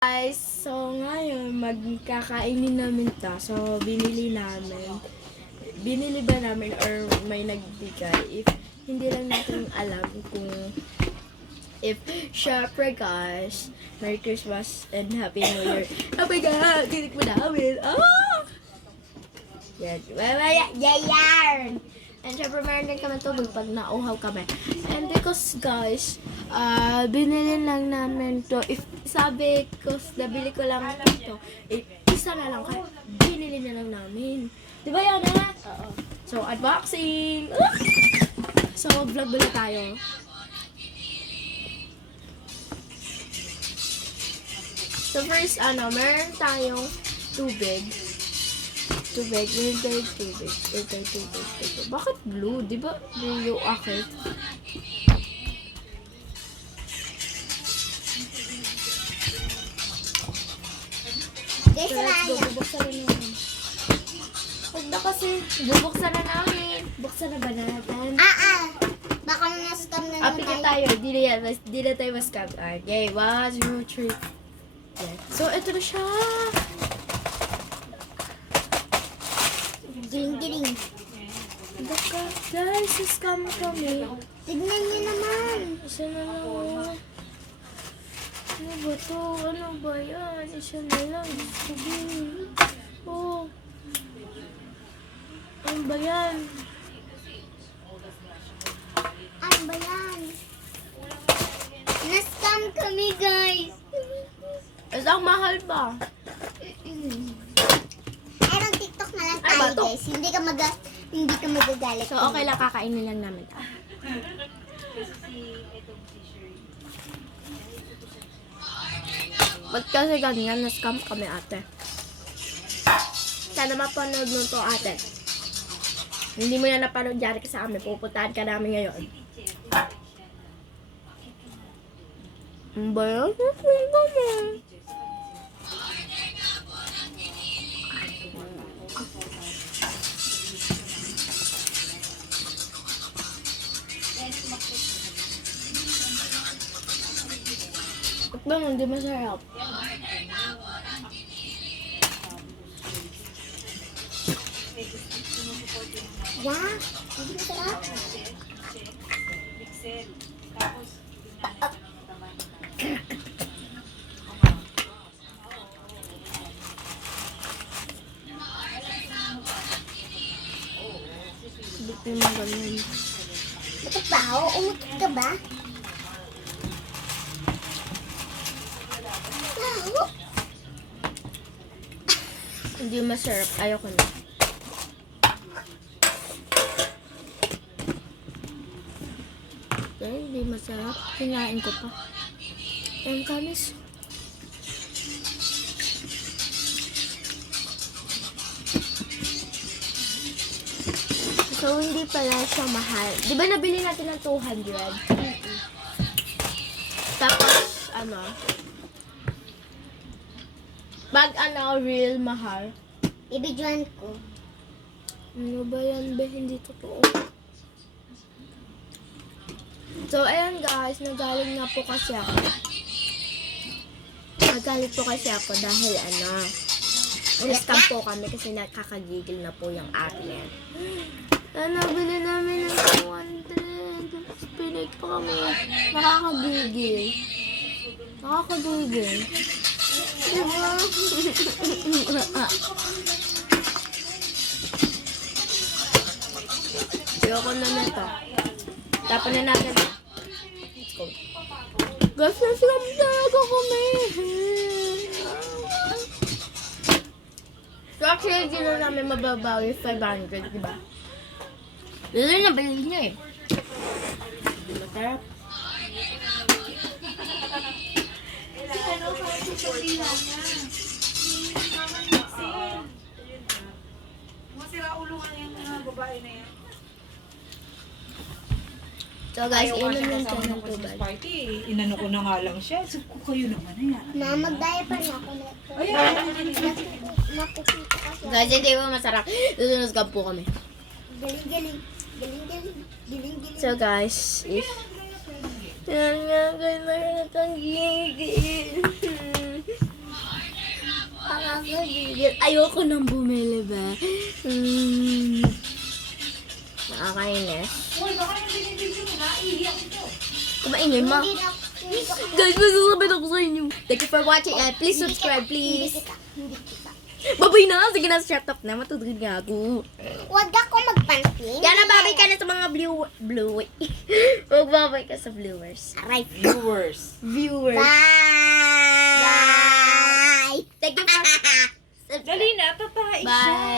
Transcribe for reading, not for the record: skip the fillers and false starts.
Guys, so ngayon magkakainin namin ta. So binili ba namin or may nagbigay? If hindi lang natin alam kung if syempre guys, Merry Christmas and Happy New Year. Oh my God, tinik mo namin. Oh! Yan. Yan! And syempre meron din kami tubig pag nauhaw kami. And because guys, binili lang namin to. If sabi ko, nabili ko lang ito, isa na lang kaya binili na lang namin. Di ba yan ha? Oo. So, unboxing! So, vlog muna tayo. So, first, meron tayong tubig. Meron tayong tubig. Bakit blue? Di ba blue yung akin? Guys, So, bubuksan na namin. Huwag na kasi, bubuksan na namin. Buksan na ba natin? Baka na-scam na naman Apikit tayo. Di na tayo mas-scam. Okay, 1, 2, 3. Yan. So, ito na siya. Giling-giling. Baka, guys, scam kami. Tignan niyo naman. Isa na lang. Ano ba to? Ano ba yan? Isa na lang. Sabihin. Oh. Ano ba yan? Ano ba yan? Na-scam kami, guys. Ang mahal ba? Erong TikTok na lang Ano ba tayo, to? guys. Hindi ka magagalit. So, okay lang. Kakainin lang namin. Ba't kasi ganyan? Na-scam kami, ate. Sana mapanood mo to, ate. Hindi mo yan napanood dyan ka sa amin. Pupuntahan ka namin ngayon. Ang ba yan? Ang ba yan? Ba't ba hindi masarap? Yeah. Hindi masarap. Ba't naman ganyan? Ba't ba? Umutot ka ba? Baho. Hindi masarap. Ayoko na. Okay, hindi masarap. Kinain ko pa. Ang kamis. So, hindi pala siya mahal. Di ba nabili natin ng 200? Tapos, real mahal. Ibidyoan ko. Ano ba yan, be? Hindi totoo. So, ayan guys, nagalit po kasi ako dahil scam po kami kasi nakakagigil na po yung atin. Nabili namin ng 200. Tapos pinake pa kami. Nakakagigil. Diba? Ayoko na nito. Tapon na natin. Let's go. Guys, nasikam talaga kami. So actually, hindi na namin mababawi 500, diba? Dito na, bilhin niya eh. Masarap. So guys, inom lang tayo ng tubig. Party, inano ko na nga lang siya. So, kayo naman na yan. Mag-diaper na ako nito. Makikita kasi. Guys, hindi ko masarap. Susunod po kami. Galing-galing. So guys, if yan nga, guys, mayroon na tayong gigil. Ayoko nang bumili ba? Nakakainis. Uy, baka yung binibigyo mo, naiiyak ito. Kumaingay ma. Hindi na ako. Hindi ko. Guys, masasabihin ako sa inyo. Thank you for watching and please subscribe, Hindi please. kita. Hindi kita. Babay na. Sige na, shut up na. Matutulog nga ako. Huwag ako magpansin. Yan, babay ka na sa mga Magbabay ka sa viewers. Aray. Viewers. Viewers. Bye. Thank you for... Dali na, papain siya. Bye.